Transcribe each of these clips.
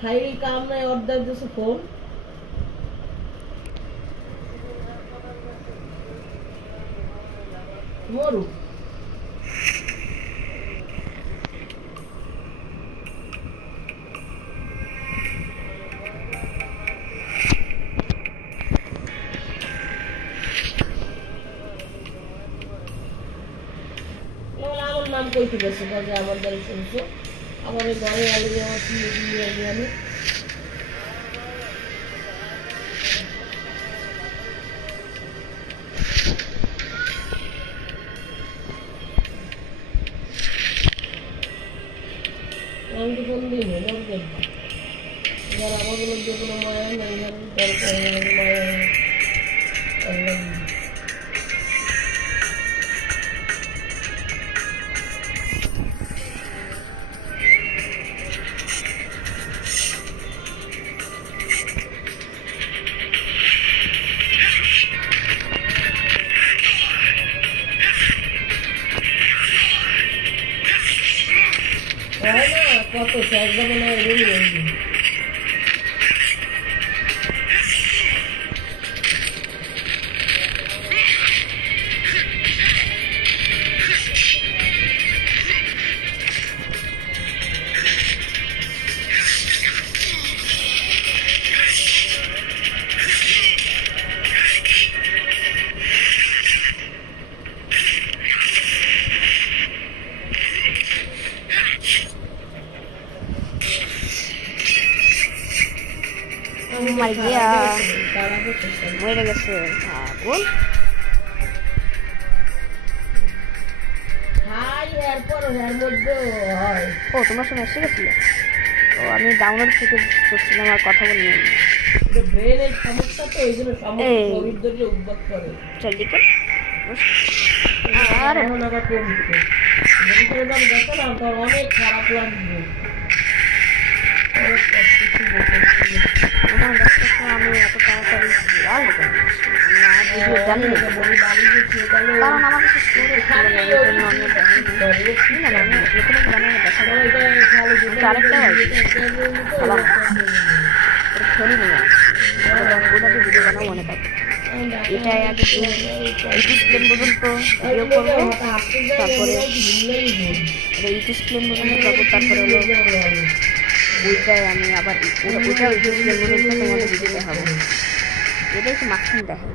খাইরি কাম নাই অর্ধেক দিছে ফোন মরু আমার নাম কইতে গেছে যে আমার দ্বারা শুনছো আমার ঘরে আলো আমার আমি আমি কোন দিন লোকজন যারা আমাদের মধ্যে কোনো মায়া নাই দরকার মায়া কত সহজ মনে হয় my god. Muere gেছে কোন হাই এরপর এর মধ্যে হয় ও তোমার সঙ্গে এসে গেছিল ও আমি ডাউনলোড থেকে করছিলাম আর কথা বলি না ব্রেনের সমস্যা তো এইজন্য সমস্যা শরীরকে উদ্ভব করে জলদি কর আর এখন আবার কমছে যদি করে দাম দেখো না তো অনেক খারাপ লাগবে আমার ডাক্তার আমি এত তাড়াতাড়ি আর ভিডিও জানি না কারণ আমাকে স্টোরে খালি না আমি এখানে বানানো দেখা যায় আরেকটা খালাম খেলি না ওটাতে ভিডিও বানাবো মনে থাকে এটাই আগে ইউটিউব প্লেন পর্যন্ত ভিডিও করবো তারপরে ইউটিউব প্লেন পর্যন্ত যাবো তারপরে হলো ওইটাই আমি আবার ওইটা ইউটিউব প্লেন পর্যন্ত তোমাদের ভিডিও দেখাবো এটা একটু মাখন দেখাবো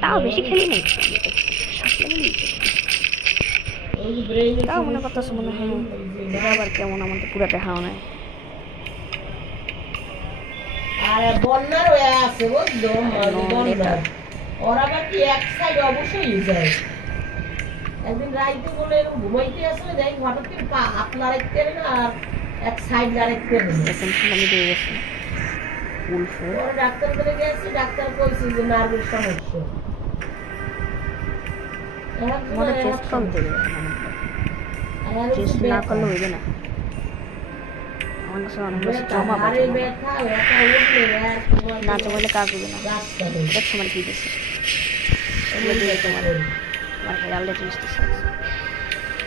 তাও বেশি খেলি নেই তাও মনে করতেছে মনে হয় এটা আবার কেমন আমাদের পুরো দেখাও নাই আর বন্যার হয়ে আছে বুঝলো বন্যার ওরা বাকি এক সাইড অবশ্যই যায় একদিন রাইতে বলে ঘুমাইতে আসলে দেখ হঠাৎ করে পা হাত লাড়াইতে না আর এক সাইড লাড়াইতে আমি দিয়ে গেছি ওরা ডাক্তার করে গেছে ডাক্তার কইছে যে নার্ভের সমস্যা মানে চেস্ট কম দেবে চেস্ট না করলে হইবে না আমার কাছে অনেক বেশি জমা বাড়ে না জমাইলে কাজ হবে না দেখ তোমার কি দিচ্ছে তোমার আমার হেরাল্ডে জিনিস দিচ্ছে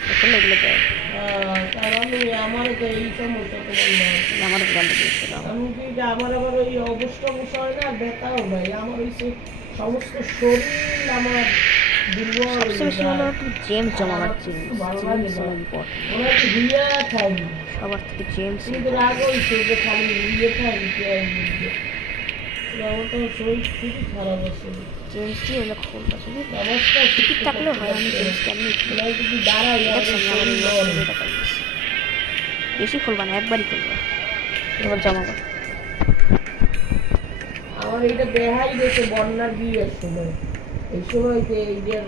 দেখলে এগুলো দেয় আমার তো এই সমস্যা আমার হেরাল্ডে দিচ্ছে আমি কি আমার আবার ওই অবস্থা অবস্থা হয় না ব্যথাও নাই আমার ওই সমস্ত শরীর আমার সবচেয়ে হলো একটু জেমস জমাবার জিনিস সবার থেকে জেমস খালি শরীর খুবই খারাপ আছে জেমস দিয়ে হলো খুলবা শুধু টিকিট থাকলেও হয় আমি জেমসকে আমি বেশি খুলবা না একবারই খুলবা এবার জমা কর আমার এইটা দেখাই গেছে বন্যার বিয়ের সময় এই সময় যে এইটার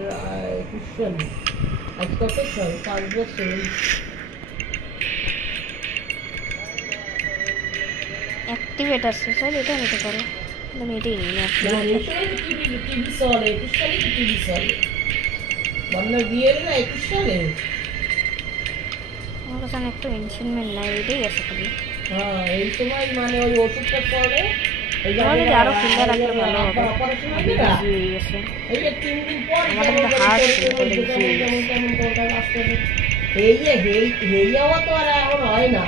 ক্রিশ্চান আজ কত সাল 5 বছর অ্যাক্টিভেট আছে স্যার এটা নিতে পারো আমি এটাই নিই না টিভি চলে 21 সালে টিভি চলে বন্যার বিয়ের না 21 সালে আমার কাছে একটা ইনস্ট্রুমেন্ট নাই এটাই আছে খালি হ্যাঁ এই সময় মানে ওই ওষুধটা পড়ে আরো সুন্দর রাখলে ভালো হবে এই যে 3 দিন পর আমাদের হার্ট কেমন হেইয়াও তো আর এখন হয় না।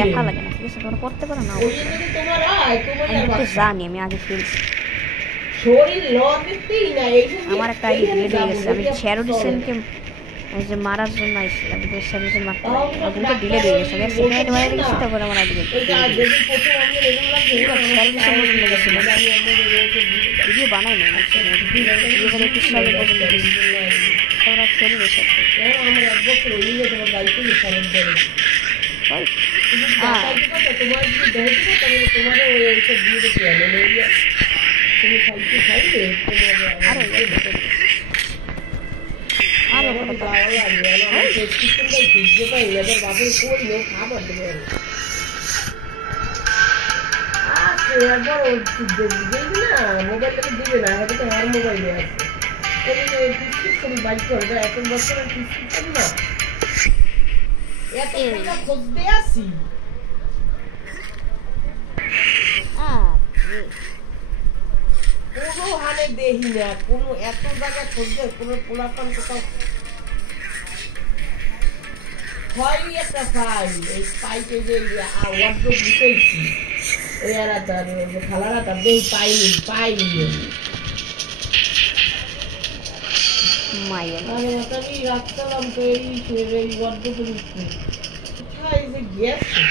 দেখা লাগে না, ঠিক আছে? তোমরা করতে পারো না। ওই যদি তোমার হয়, তোমার আমি তো জানি, আমি আগে খেলছি। শরীর লড় দিতেই না। আমার একটা আইডি ডিলিট হয়ে গেছে। আমি শ্যারোডিসেনকে যে মারার জন্য আইছিলাম, কিন্তু শ্যারোডিসেন মারতে পারিনি। আমার কিন্তু ডিলিট হয়ে গেছে। আমি সেকেন্ড আইডি মারা গেছি, তারপর আমার আইডি ডিলিট। ভিডিও বানাই না, সালে পর্যন্ত তোমরা খেলে বসে মোবাইলটাকে দিবে না, হয়তো আমার মোবাইলে আছে। বাইক করে এখন বছরের প্রেসক্রিপশন না, এত খুঁজতে আসি। কোনো হানে দেখি না, কোনো এত জায়গায় খুঁজবে, কোনো পোলাপান কোথাও হয়নি। একটা পাই, এই পাইতে যে ওয়ার্ড্রোব বুঝেছি, ওই আরাটার খালারাটা দেই পাইনি। আরে ওটাই রাখতাম তো এই ওয়ার্ড্রোবের উপরে। কোথায় যে গেছে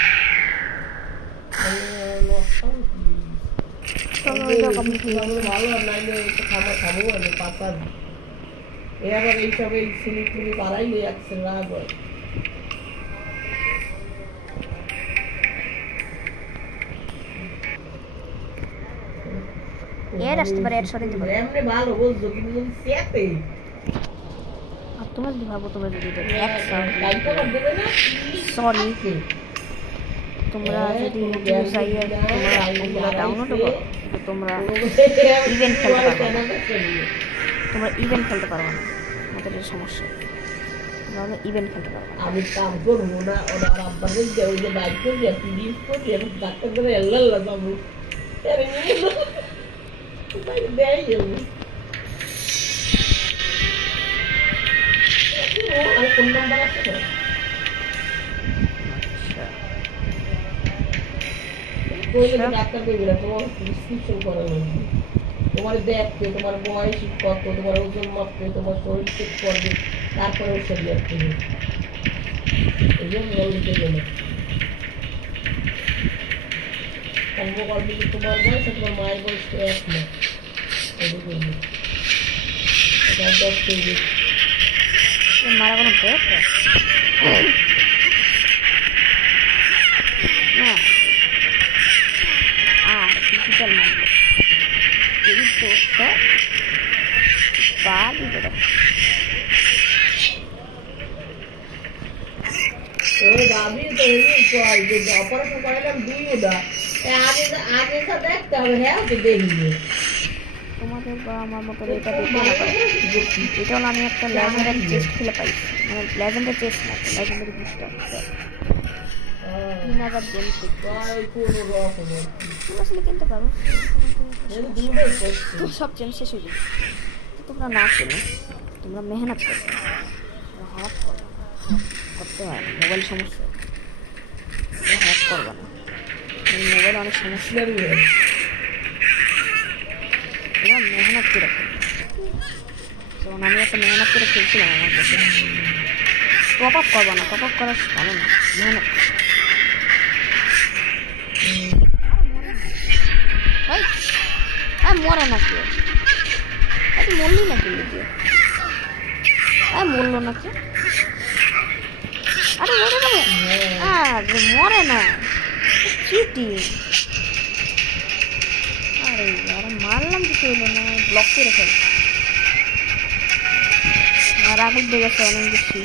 ভালো, নাইলে খাবো আমি পাতা। এবার এইসব এই সিলি বাড়াইলে একশো রাগ হয়। এর আসতে পারে, এর সরে দিতে পারে। এমনি ভালো বলছো, কিন্তু যদি সেতে আর তোমরা যদি ভাবো তোমরা যদি সরি, তোমরা যদি তোমরা ডাউনলোড করো, তোমরা ইভেন্ট খেলতে পারবে না। তোমরা ইভেন্ট খেলতে পারবে না, আমাদের এই সমস্যা। তোমরা ইভেন্ট খেলতে পারবে না। আমি কাম করবো না, ওরা আব্বা বলছে ওই যে বাইক করবি, আপনি ডিস করবি, এখন ডাক্তার করে এল্লাল্লা যাবো। দেয় যাবো আর কোন নাম্বার আছে? ডাক্তার করবি না, তোমার প্রেসক্রিপশন করা লাগবে। তোমার দেখবে, তোমার বয়স কত, তোমার ওজন মাপবে, তোমার শরীর চেক করবে, তারপরে ওষুধ দেখতে হবে। এই জন্য দিতে গেলে তোমার বয়স তোমার মায়ের বয়স তো এক না। মারা কোনো আর ডিজিটাল মারবো বা দিতে দেখ। অপারেশন করালাম দুইটা, আগে দেখতে হবে। হ্যাঁ তো দেখি তোমাদের বা আমার মতো এটা দেখতে না পারে। এটা হলো আমি একটা লেজেন্ডারি চেস্ট খুলে পাইছি, মানে লেজেন্ডারি চেস্ট না, লেজেন্ডারি বুস্টার। 3000 জেম আসলে কিনতে পারো, সব জেম শেষ হয়ে যাবে। তোমরা না কিনো, তোমরা মেহনত করবে, হ্যাক করতে হয়। মোবাইল সমস্যা, হ্যাক করবে না, মোবাইল অনেক সমস্যা। তোমরা মেহনত করে খেলবে, যেমন আমি একটা মেহনত করে খেলছিলাম। আমার কাছে টপ আপ করবো না, টপ আপ করা ভালো না, মেহনত মরে নাকি, মরলি নাকি লিখে? মরলো নাকি? আরে মরে না, মরে না, চিটি। আরে আরে মারলাম কিছু হলো না, ব্লক করে ফেল। আর আগুন দিয়ে গেছে অনেক বেশি।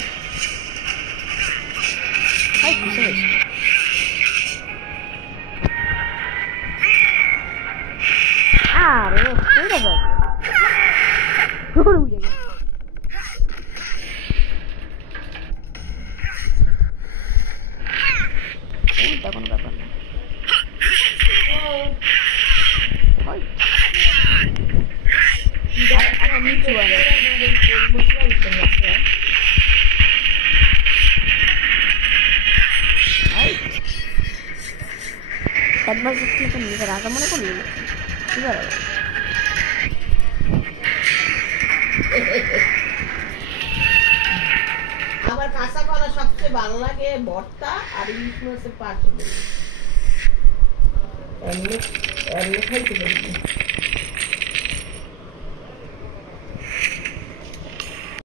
আরে উড়ে যাবে, উড়ে গেছে। কোনো ব্যাপার না। আরে নিচু একবার দেখলে তো নিজের রাজা মনে করলি কি করে আমার কাঁচা কলা সবচেয়ে ভালো লাগে ভর্তা আর ইলিশ মাছের পাশে এমনি এমনি খাইতে পারি